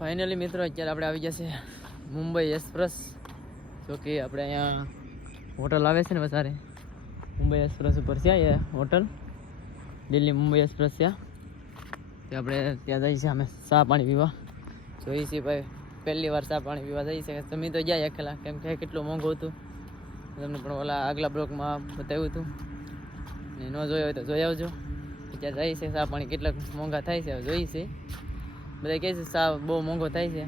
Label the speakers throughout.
Speaker 1: Finally મિત્રો, અત્યારે આપણે આવી જશે મુંબઈ એક્સપ્રેસ. જો કે આપણે અહીંયા હોટલ આવે છે ને વધારે. મુંબઈ એક્સપ્રેસ ઉપર છે હોટલ. દિલ્હી મુંબઈ એક્સપ્રેસ છે તે આપણે ત્યાં જઈએ છીએ અમે ચા પાણી પીવા. જોઈએ છીએ ભાઈ, પહેલી વાર ચા પાણી પીવા જઈએ છીએ. તમે તો જાય એકલા, કેમ કે કેટલું મોંઘું હતું. તમને પણ ઓલા આગલા બ્લોકમાં બતાવ્યું હતું. ને ન જોયો હોય તો જોઈ આવજો. ત્યાં જઈએ છે ચા પાણી કેટલાક મોંઘા થાય છે જોઈએ છે બધા કહે છે, સાવ બહુ મોંઘો થાય છે.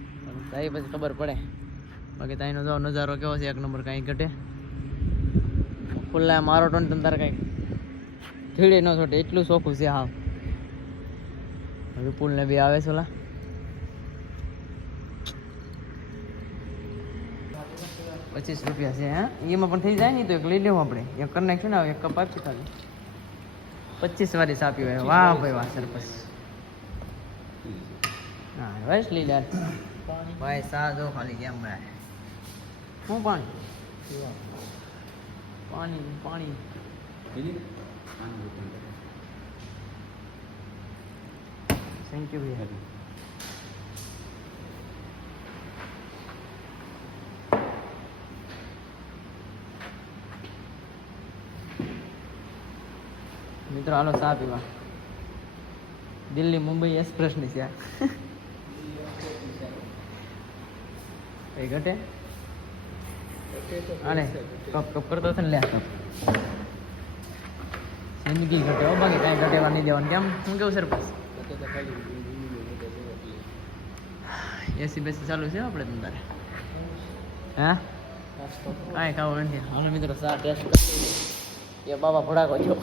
Speaker 1: થાય પછી ખબર પડે. બાકી ત્યાંનો જો નજારો કેવો છે, એક નંબર કાંઈ ઘટે. ખુલ્લા મારો ટોન તમ તારે કાંઈક થીડે ન છોટે એટલું ચોખ્ખું છે હા વિપુલને બી આવે છે ઓલા પચીસ રૂપિયા છે, હા? એમાં પણ થઈ જાય ને, તો એક લઈ લેવું આપણે. એક કરી નાખ્યું ને એક કપ આપી ખાલી પચીસ વાળી સાપી હોય. વાહ ભાઈ, વાહ સરપંચ હા બસ લઈ ભાઈ સા જો ખાલી કેમ ભાઈ? શું પાણી? પાણી પાણી. થેન્ક યુ ભાઈ. મિત્રો હાલો ચા પીવા. દિલ્હી મુંબઈ એક્સપ્રેસની છે. કઈ ઘટે? અને કપ કપ કરતો છે ને લે કપ. જિંદગી ઘટે હો બાકી કાંઈ ઘટેવા નહીં દેવાનું. કેમ? શું કેવું સરપંચ? એસી બેસી ચાલુ છે આપણે તમારે હા. કાંઈ ખાવું નથી. હાલો મિત્રો ચા ટેસ્ટ એ બાબા ભડાકો છો.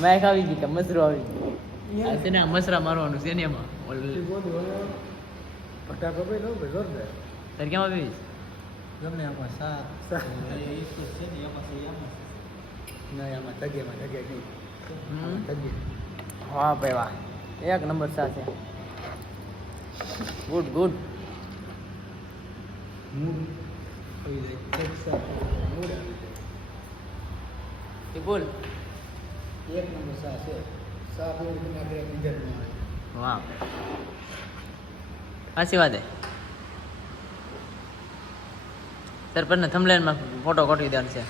Speaker 1: મેં ખાવી ગઈ મસરો આવી ગઈ છે ને મસરા મારવાનું છે ને એમાં.
Speaker 2: ફટાકો ભાઈ લો ભાઈ જોરદાર.
Speaker 1: તારે કેમ આવી
Speaker 2: ગમે આમાં સાત. ના આમાં તગેમાં તગે નહીં. તગે
Speaker 1: વાહ ભાઈ વાહ. એક નંબર સાથે ગુડ ગુડ. બોલ.
Speaker 2: એક નંબર સા છે. સા બોલ
Speaker 1: વાહ. સાચી વાત સરપંચને થમલેનમાં ફોટો ગોઠવી દેવાનો છે.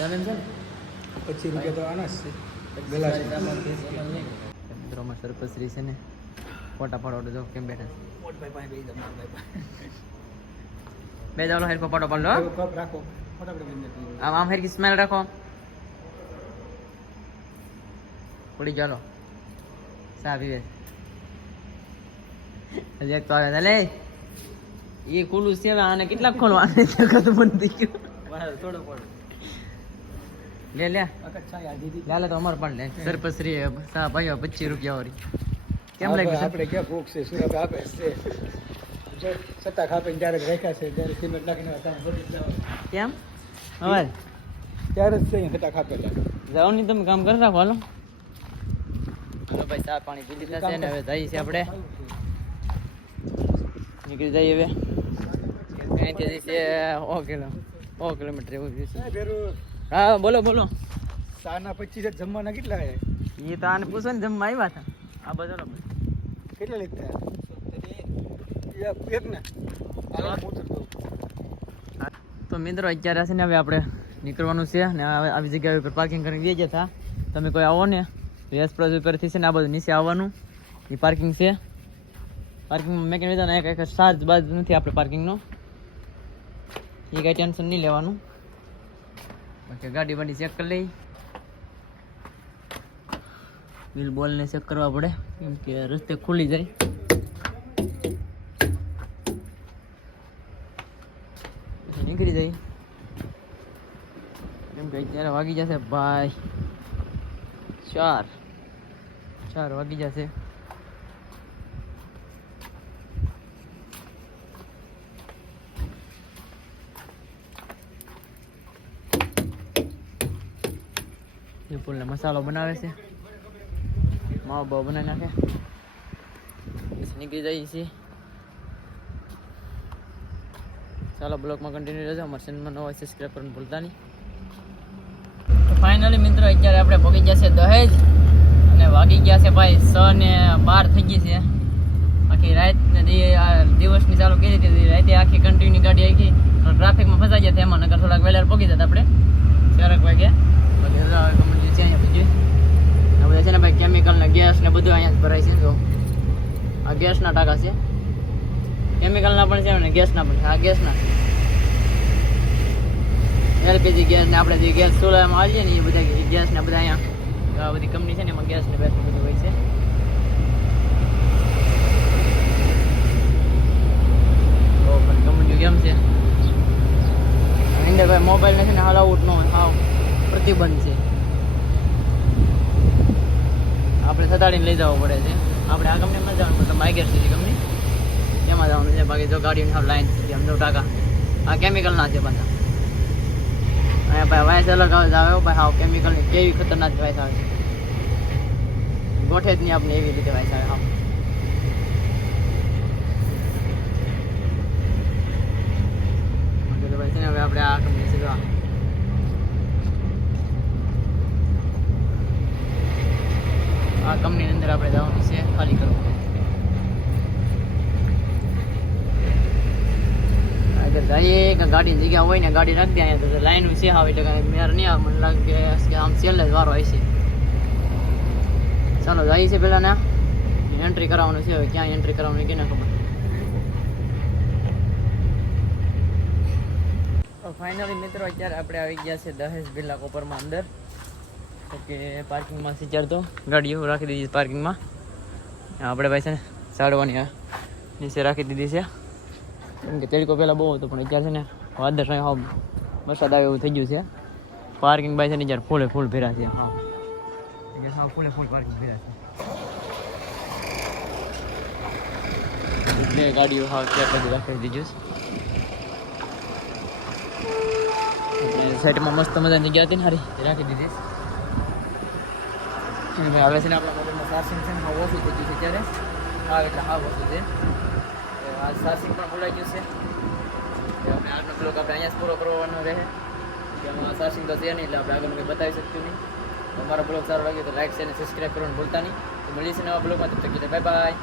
Speaker 1: ને?
Speaker 2: પચીસ રૂપિયા તો આના છે.
Speaker 1: મિત્રોમાં સરપંચશ્રી છે ને ફોટા પાડો જો કેમ બેઠા. બે જાવ હેર ફોટો પાડ. આમ આમ હેરકી સ્મેલ રાખો પડી ચાલો સા પીવે હજી એક તો આવે લે. એ ખુલ્લું છે આને કેટલાક ખોલવાનું જગત બંધ થઈ ગયું
Speaker 2: થોડો પડે
Speaker 1: લે લે. લે તો અમાર પણ લે. સરપંચશ્રી સા ભાઈઓ પચીસ રૂપિયા વાળી. કેમ લાગ્યું
Speaker 2: આપણે ક્યાં ભૂખ છે સુરત આપે છે? જો સત્તા ખાપે ત્યારે જ રાખ્યા છે ત્યારે સિમેન્ટ નાખીને હતા
Speaker 1: કેમ? હવે
Speaker 2: ત્યારે જ છે સત્તા ખાપે
Speaker 1: જાઓ નહીં તમે કામ કરી રાખો હાલો. ચલો ભાઈ ચા પાણી પી લીધા છે ને હવે જઈએ છીએ આપણે. નીકળી જઈએ હવે. અહીંથી જઈએ છે ઓ કિલો ઓ કિલોમીટર એવું જઈશું હા બોલો બોલો.
Speaker 2: સાના પચીસ જમવાના કેટલા
Speaker 1: એ તો આને પૂછો ને જમવા આવ્યા હતા. આ બધા
Speaker 2: કેટલા લીધા? એક ને.
Speaker 1: તો. મિત્રો અત્યારે છે ને હવે આપણે નીકળવાનું છે ને આવી જગ્યા ઉપર પાર્કિંગ કરીને ગયા હતા તમે કોઈ આવો ને. એક્સપ્રેસ ઉપરથી છે ને આ બધું નીચે આવવાનું. એ પાર્કિંગ છે. પાર્કિંગમાં મેં કીધું ને એક ચાર્જ બાજ નથી આપણે પાર્કિંગનો એ કાંઈ ટેન્શન નહીં લેવાનું. બાકી ગાડી બાડી ચેક કરી લઈ બિલ બોલને ચેક કરવા પડે. કેમ કે રસ્તે ખુલી જાય નીકળી જાય કેમ કે અત્યારે વાગી જશે ભાઈ ચાર. ચાર વાગી જશે. વિપુલને મસાલો બનાવે છે. માવો બાવ બનાવી નાખે. પછી નીકળી જઈએ છીએ. ચાલો બ્લોગમાં કન્ટિન્યુ રહેજો. અમારા ચેનલમાં નવા સબસ્ક્રાઈબ કરવાનું ભૂલતા નહીં. ફાઇનલી મિત્રો, અત્યારે આપણે પહોંચી છે દહેજ. અને વાગી ગયા છે ભાઈ, છ ને બાર થઈ ગઈ છે. આખી રાત ને દી- આ દિવસની ચાલુ કરી હતી રાતે આખી કન્ટિન્યુ ગાડી આખી. ટ્રાફિકમાં ફસાઈ ગયા એમાં નકર થોડાક વહેલા પહોંચી જતા આપણે. ચારક વાગે. બાકી રજા આવે company છે અહીંયા બીજી. આ બધા છે ને ભાઈ કેમિકલ ને ગેસ ને બધું અહીંયા જ ભરાય છે. જો, આ ગેસના ટાંકા છે. કેમિકલના પણ છે ને ગેસના પણ છે. આ ગેસના છે. એલપીજી ગેસ ને આપણે જે ગેસ ચૂલામાં આવીએ ને એ બધા ગેસ ને બધા અહીંયા આ બધી કંપની છે ને એમાં ગેસ ને બેસ બધું હોય છે. પણ કેમ છે? અંદર મોબાઈલ ને છે ને હલાવવું ન હોય પ્રતિબંધ છે. આપણે સતાડીને લઈ જવો પડે છે. આપણે આ કંપનીમાં જવાનું, મતલબ માઇગેર સુધી કંપની એમાં જવાનું છે, બાકી જો ગાડીની લાઈન સુધી આમ ટાકા આ કેમિકલના છે બધા અહીંયા ભાઈ વાયસ અલગ આવે ભાઈ, હાવ કેમિકલની કેવી ખતરનાક વાયસ આવે ગોઠે જ નહીં આપણે એવી રીતે વાયસ આવે હાવ બાકી તો ભાઈ છે ને હવે આપણે આ કંપની છે જો આ. આ કંપનીની અંદર આપણે જવાનું છે ખાલી કરવું અગર એક ગાડીની જગ્યા હોય ને, ગાડી રાખી દે તો લાઈન છે આવે એટલે કાંઈ મેર નહીં આવે. મને લાગે કે આમ છેલ્લે જ વારો હશે. ચાલો જઈએ છે પહેલાં ના. એન્ટ્રી કરાવવાનું છે હવે, ક્યાં એન્ટ્રી કરાવવાની કે ના ખબર? ફાઇનલી મિત્રો, અત્યારે આપણે આવી ગયા છે દહેજ બિરલા કોપરમાં અંદર. ઓકે પાર્કિંગમાં સિચાર તો ગાડીઓ રાખી દીધી પાર્કિંગમાં આપણે ભાઈ છે ને સાડવાની નીચે રાખી દીધી છે. કેમ કે તેડકો પહેલાં બહુ હતો પણ અત્યારે છે ને વાદળ સાહેબ હા વરસાદ આવે એવું થઈ ગયું છે. પાર્કિંગ બાય છે ને જ્યારે ફૂલે ફૂલ ભેરા છે હા. હા ફૂલે ફૂલ પાર્કિંગ ભેરા છે. બે ગાડીઓ હા ત્યાં બધું રાખી દીધું છે. સાઈડમાં મસ્ત મજાની જગ્યા હતી ને હારી. રાખી દીધી હવે છે ને આપણા મોબાઈલમાં ચાર્જિંગ છે ને ઓછું થઈ ગયું છે ત્યારે હા એટલે હા ઓછું છે. તો પણ ભૂલાઈ ગયું છે. આપણે આજનો બ્લોગ આપણે અહીંયા જ પૂરો કરવાનો રહે. આમાં સાસિંગ તો છે નહીં, એટલે આપણે આગળ કંઈ બતાવી શકતું નહીં. અમારો બ્લોગ સારો લાગ્યો તો લાઈક છે અને સબસ્ક્રાઈબ કરવાનું ભૂલતા નહીં. તો છીએ નવા બ્લોગમાં તબ તક બાય બાય